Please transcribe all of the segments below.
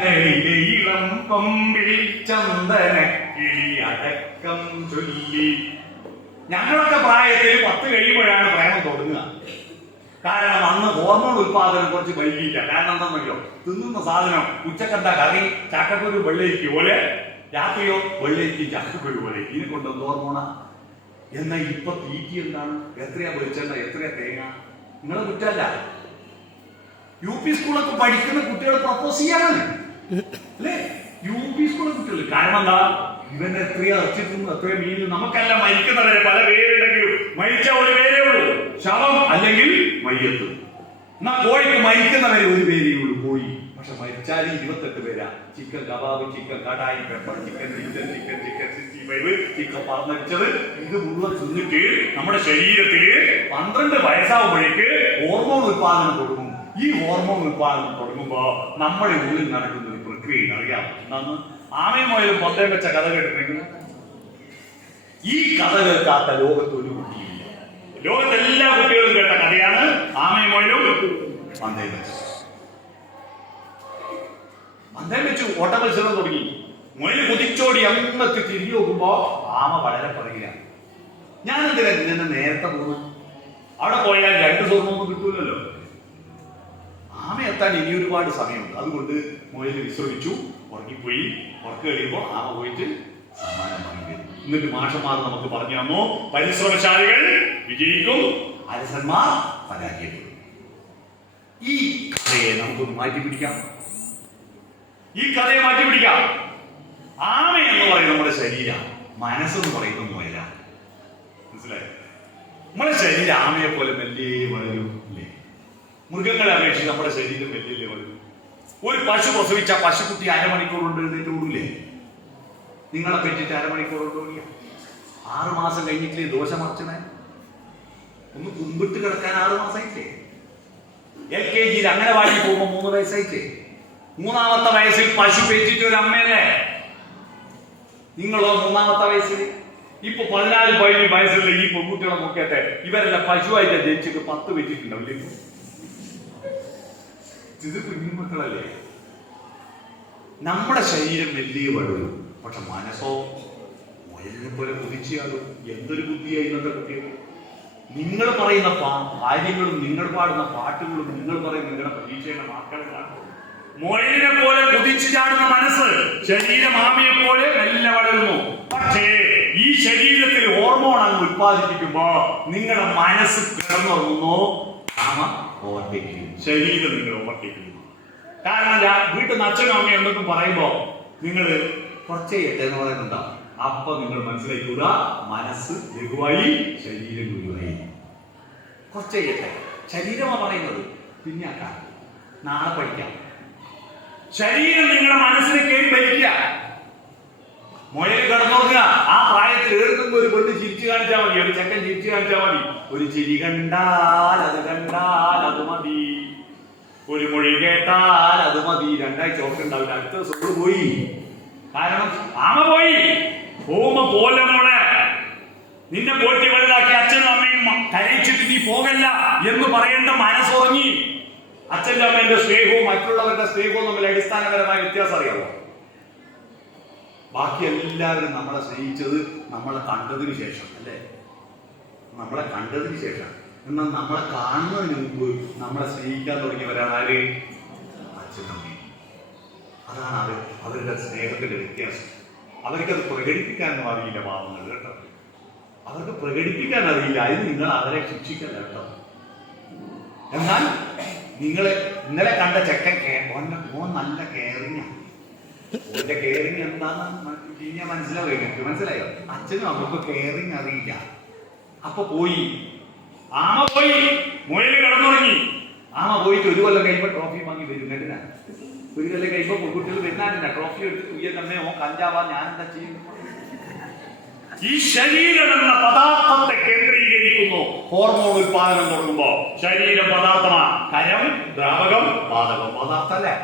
ഇളം കൊമ്പിൽ ചന്ദനക്കിളി അടക്കം ചൊല്ലി. ഞങ്ങളൊക്കെ പ്രായത്തിൽ 10 കഴിയുമ്പോഴാണ് പ്രേമം തുടങ്ങുക. കാരണം അന്ന് ഹോർമോൺ ഉത്പാദനം കുറച്ച് വൈകിയില്ല. കാരണം എന്താണെന്നല്ലോ, തിന്നുന്ന സാധനം ഉച്ചക്കണ്ട കറി ചക്കക്കുരു വെള്ളരിക്ക് പോലെ, രാത്രിയോ വെള്ളരിക്ക് ചക്കക്കുരു പോലെ. ഇതിനെ കൊണ്ട് ഹോർമോണാ. എന്നാൽ ഇപ്പൊ തീറ്റി എന്താണ്? എത്രയാ വെളിച്ചെണ്ണ, എത്രയാ തേങ്ങ? നിങ്ങളെ കുറ്റല്ല. UP സ്കൂളൊക്കെ പഠിക്കുന്ന കുട്ടികൾ പ്രപ്പോസ് ചെയ്യാണ് അല്ലേ? UP സ്കൂളിലെ കുട്ടികൾ. കാരണം എന്താ? ഇവന്റെ എത്രയോ അർച്ചിട്ടും എത്രയോ മീൻ. നമുക്കല്ല മരിക്കുന്നവരെ പല പേരുണ്ടെങ്കിലും മരിച്ച ഒരു പേരേ ഉള്ളൂ, ശവം അല്ലെങ്കിൽ മയ്യത്ത്. എന്നാ കോഴിക്ക് മരിക്കുന്നവരെ ഒരു പേരേ ഉള്ളൂ, കോഴി. പക്ഷെ മരിച്ചാൽ 28 പേരാ. Chicken kebab, chicken kadai, pepper chicken, chicken പറന്നടിച്ചത്, ഇത് മുഴുവൻ തിന്നിട്ട് നമ്മുടെ ശരീരത്തില് 12 വയസ്സാവുമ്പോഴേക്ക് ഹോർമോൺ ഉത്പാദനം തുടങ്ങും. ഈ ഹോർമോൺ ഉത്പാദനം തുടങ്ങുമ്പോ നമ്മുടെ ഉള്ളിൽ നടക്കുന്ന ഒരു പ്രക്രിയ അറിയാം. എന്നാന്ന് ആമയും മുയലും പന്തയം വെച്ച കഥ കേട്ടിട്ടുണ്ടെങ്കിൽ, ഈ കഥ കേൾക്കാത്ത ലോകത്ത് ഒരു കുട്ടിയില്ല. ലോകത്തെല്ലാ കുട്ടികളും കേട്ട കഥയാണ് ആമയും മുയലും പന്തയം വെച്ചത്. പന്തയം വെച്ചു, ഓട്ട മത്സരം തുടങ്ങി. മുയൽ കുതിച്ചോടി അങ്ങത്ത് തിരിഞ്ഞു നോക്കുമ്പോ ആമ വളരെ പറയുകയാണ്, ഞാൻ എന്തിനാ ഇങ്ങനെ നേരത്തെ പോകുന്നു? അവിടെ പോയാൽ 2 സ്വർണ്ണമൊന്നും കിട്ടൂലല്ലോ. ആമ എത്താൻ ഇനി ഒരുപാട് സമയമുണ്ട്. അതുകൊണ്ട് മുയൽ വിശ്രമിച്ചു, ഉറങ്ങിപ്പോയി. ഉറക്കം കഴിയുമ്പോൾ ആമ പോയിട്ട് സമ്മാനം വാങ്ങി വരും. എന്നിട്ട് മാഷന്മാർ നമുക്ക് പറഞ്ഞു തന്നു, പരിശ്രമശാലികൾ വിജയിക്കും, അരസന്മാർ പരാജയപ്പെടും. ഈ കഥയെ നമുക്കൊന്ന് മാറ്റിപ്പിടിക്കാം. ഈ കഥയെ മാറ്റിപ്പിടിക്കാം. ആമ എന്ന് പറയുന്നത് നമ്മുടെ ശരീരം, മനസ്സെന്ന് പറയുന്നത് മുയല. മനസ്സിലായോ? നമ്മുടെ ശരീരം ആമയെ പോലെ മെല്ലെ വളരും അല്ലേ? മൃഗങ്ങളെ അപേക്ഷിച്ച് നമ്മുടെ ശരീരം വലിയ വളരും. ഒരു പശു പ്രസവിച്ച പശുക്കുട്ടി 1/2 മണിക്കൂർ കൊണ്ട് എഴുന്നേറ്റ് ഓടില്ലേ? നിങ്ങളെ പറ്റിയിട്ട് 1/2 മണിക്കൂർ കൊണ്ട് ഓടില്ല. 6 മാസം കഴിഞ്ഞിട്ടില്ലേ ദോശ മറിച്ചണേ? ഒന്ന് കുമ്പിട്ട് കിടക്കാൻ 6 മാസമായിട്ടേ. LKG അങ്ങനെ വാങ്ങി പോകുമ്പോ 3 വയസ്സായിട്ടേ. 3ാമത്തെ വയസ്സിൽ പശു പെറ്റിട്ട് ഒരു അമ്മയല്ലേ? നിങ്ങളോ 3ാമത്തെ വയസ്സിൽ? ഇപ്പൊ 14-15 വയസ്സുള്ള ഈ പെൺകുട്ടികളെ നോക്കിയട്ടെ, ഇവരെല്ലാം പശുവായിട്ട് ജനിച്ചിട്ട് 10 വെച്ചിട്ടുണ്ടാവില്ലേ? ഇത് കുഞ്ഞുമക്കളല്ലേ? നമ്മുടെ ശരീരം വലിയ വളരും, പക്ഷെ മനസ്സോ മുയലിനെ പോലെ കുതിച്ചാലും. എന്തൊരു ബുദ്ധിയായി ഇന്നത്തെ കുട്ടികൾ. നിങ്ങൾ പറയുന്ന കാര്യങ്ങളും നിങ്ങൾ പാടുന്ന പാട്ടുകളും നിങ്ങൾ പറയുന്ന നിങ്ങളുടെ പരീക്ഷയുടെ മാർക്കുകളാണ്. മുയലിനെ പോലെ കുതിച്ചു ചാടുന്ന മനസ്സ് ശരീരം ആമയെ പോലെ മെല്ലെ വളരുന്നു. പക്ഷേ ഈ ശരീരത്തിൽ ഹോർമോൺ അങ്ങ് ഉത്പാദിപ്പിക്കുമ്പോ നിങ്ങളുടെ മനസ്സ് കിടന്നുറങ്ങുന്നു, ആമ ഓവർടേക്ക് ചെയ്യും, ശരീരം നിങ്ങൾ ഓവർടേക്ക് ചെയ്യുന്നു. കാരണം വീട്ടിൽ നിന്ന് അച്ഛനും അമ്മയും എന്തൊക്കെ പറയുമ്പോ നിങ്ങൾ കുറച്ചേ എന്ന് പറയുന്നുണ്ടാവും. അപ്പൊ നിങ്ങൾ മനസ്സിലാക്കുക, മനസ്സ് ലഘുവായി, ശരീരം ഗുരുവായി. കുറച്ചേ ശരീരമാണ് പറയുന്നത്, പിന്നെ നാളെ പഠിക്കാം. ശരീരം നിങ്ങളുടെ മനസ്സിനെ കയറി ഭരിക്കുക. മുയൽ കിടന്നുറങ്ങുക. ആ പ്രായത്തിൽ എഴുതുമ്പോ ഒരു പെണ്ണ് ചിരിച്ചു കാണിച്ചാൽ മതി, ഒരു ചെക്കൻ ചിരിച്ചു കാണിച്ചാൽ മതി. ഒരു ചിരി കണ്ടാൽ അത് മതി, ഒരു മൊഴി കേട്ടാൽ അത് മതി. 2 ആഴ്ച ഓർക്കുണ്ടാവില്ല, അടുത്ത ദിവസം പോയി. കാരണം ആമ പോയി. പോകുമ്പോ പോലെ മോളെ, നിന്നെ പോറ്റി വലുതാക്കി അച്ഛനും അമ്മയും കരയിച്ചിട്ട് നീ പോകല്ല എന്ന് പറയേണ്ട മനസ്സുറങ്ങി. അച്ഛൻ്റെ അമ്മേന്റെ സ്നേഹവും മറ്റുള്ളവരുടെ സ്നേഹവും തമ്മിൽ അടിസ്ഥാനപരമായ വ്യത്യാസം അറിയാമോ? ബാക്കി എല്ലാവരും നമ്മളെ സ്നേഹിച്ചത് നമ്മളെ കണ്ടതിന് ശേഷം അല്ലേ? നമ്മളെ കണ്ടതിന് ശേഷം. എന്നാൽ നമ്മളെ കാണുന്നതിന് മുമ്പ് നമ്മളെ സ്നേഹിക്കാൻ തുടങ്ങിയവരാണ് ആര്? അച്ഛനമ്മയും. അതാണ് അവരുടെ സ്നേഹത്തിന്റെ വ്യത്യാസം. അവർക്കത് പ്രകടിപ്പിക്കാനൊന്നും അറിയില്ല പാവങ്ങൾ കേട്ടോ. അവർക്ക് പ്രകടിപ്പിക്കാൻ അറിയില്ല. അതിന് നിങ്ങൾ അവരെ ശിക്ഷിക്കല്ല കേട്ടോ. എന്നാൽ നിങ്ങള് ഇന്നലെ കണ്ട ചെക്കൻ മോൻ നല്ല കെയറിങ്ങാണ്. ഓന്റെ കെയറിങ് എന്താന്ന് പിന്നെ മനസ്സിലായോ? അച്ഛനും അമ്മക്ക് കെയറിങ് അറിയില്ല. അപ്പൊ പോയി ആമ പോയി, മുയൽ കിടന്നുറങ്ങി. ആമ പോയിട്ട് 1 കൊല്ലം കഴിയുമ്പോ ട്രോഫി വാങ്ങി വരും. കേട്ടിനാ? 1 കൊല്ലം കഴിയുമ്പോ കുട്ടികൾ വരുന്നാടില്ല, ട്രോഫി എടുത്ത് ഉയർന്നേ ഓ കഞ്ചാവാ, ഞാൻ എന്താ ചെയ്യുന്നു? ഈ ശരീരം എന്ന പദാർത്ഥത്തെ കേന്ദ്രീകരിക്കുന്നു. ഹോർമോൺ ഉത്പാദനം തുടങ്ങുമ്പോ ശരീരം പദാർത്ഥമാ. കരം, ദ്രാവകം, വാതകം. പദാർത്ഥല്ലേ?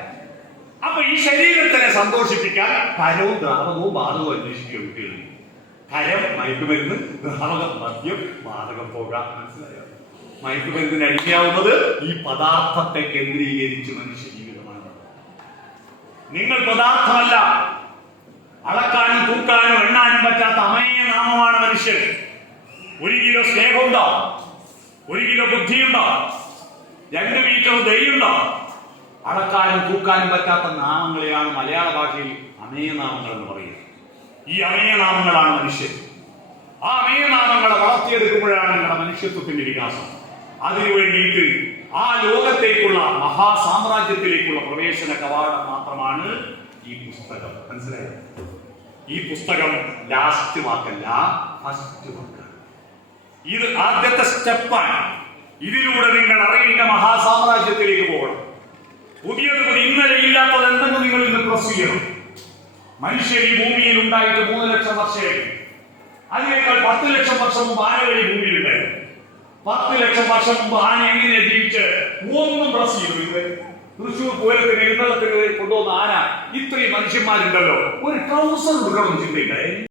അപ്പൊ ഈ ശരീരത്തെ സന്തോഷിപ്പിക്കാൻ കരവും ദ്രാവകവും വാതകവും അന്വേഷിക്കുക കുട്ടികൾ. കരം മയക്കുമരുന്ന്, ദ്രാവകം മദ്യം, വാതകം പോകാം. മനസ്സിലായോ? മയക്കുമരുന്നിന് അടിക്കാവുന്നത് ഈ പദാർത്ഥത്തെ കേന്ദ്രീകരിച്ച് മനുഷ്യ ജീവിതമാണ്. നിങ്ങൾ പദാർത്ഥമല്ല. അളക്കാനും തൂക്കാനും എണ്ണാനും പറ്റാത്ത അമേയ നാമമാണ് മനുഷ്യൻ. 1 കിലോ സ്നേഹമുണ്ടോ? 1 കിലോ ബുദ്ധിയുണ്ടോ? 2 മീറ്റർ ദയുണ്ടോ? അളക്കാനും തൂക്കാനും പറ്റാത്ത നാമങ്ങളെയാണ് മലയാള ഭാഷയിൽ അമേയനാമങ്ങൾ എന്ന് പറയുന്നത്. ഈ അമേയനാമങ്ങളാണ് മനുഷ്യൻ. ആ അമേയനാമങ്ങളെ വളർത്തിയെടുക്കുമ്പോഴാണ് നിങ്ങളുടെ മനുഷ്യത്വത്തിന്റെ വികാസം. അതിനു വേണ്ടിയിട്ട് ആ ലോകത്തേക്കുള്ള മഹാസാമ്രാജ്യത്തിലേക്കുള്ള പ്രവേശന കവാടം മാത്രമാണ് ഈ പുസ്തകം. മനസ്സിലായോ? ഈ പുസ്തകം ലാസ്റ്റ് വാക്കല്ല, ഫസ്റ്റ് വാക്കാണ്. ഇത് ആദ്യത്തെ സ്റ്റെപ്പാണ്. ഇതിലൂടെ നിങ്ങൾ അറിയേണ്ട മഹാസാമ്രാജ്യത്തിലേക്ക് പോകണം. പുതിയത് ഇന്നലെ ഇല്ലാത്തത് എന്തെന്ന് നിങ്ങൾ ഇന്ന് പ്രസ് ചെയ്യണം. മനുഷ്യർ ഈ ഭൂമിയിൽ ഉണ്ടായിട്ട് 3 ലക്ഷം വർഷമായി. അതിനേക്കാൾ 10 ലക്ഷം വർഷം മുമ്പ് ആനകൾ ഈ ഭൂമിയിൽ ഉണ്ടായിരുന്നു. 10 ലക്ഷം വർഷം മുമ്പ് ആന എങ്ങനെ ജീവിച്ച് ഒന്നും പ്രസ് ചെയ്തു. തൃശ്ശൂർ പൂരത്തിന് എഴുന്നള്ളത്തിന് കൊണ്ടുവന്ന ആന ഇത്രയും മനുഷ്യന്മാരുണ്ടല്ലോ, ഒരു ട്രൗസർ കൊടുക്കണം ചിന്തയില്ല.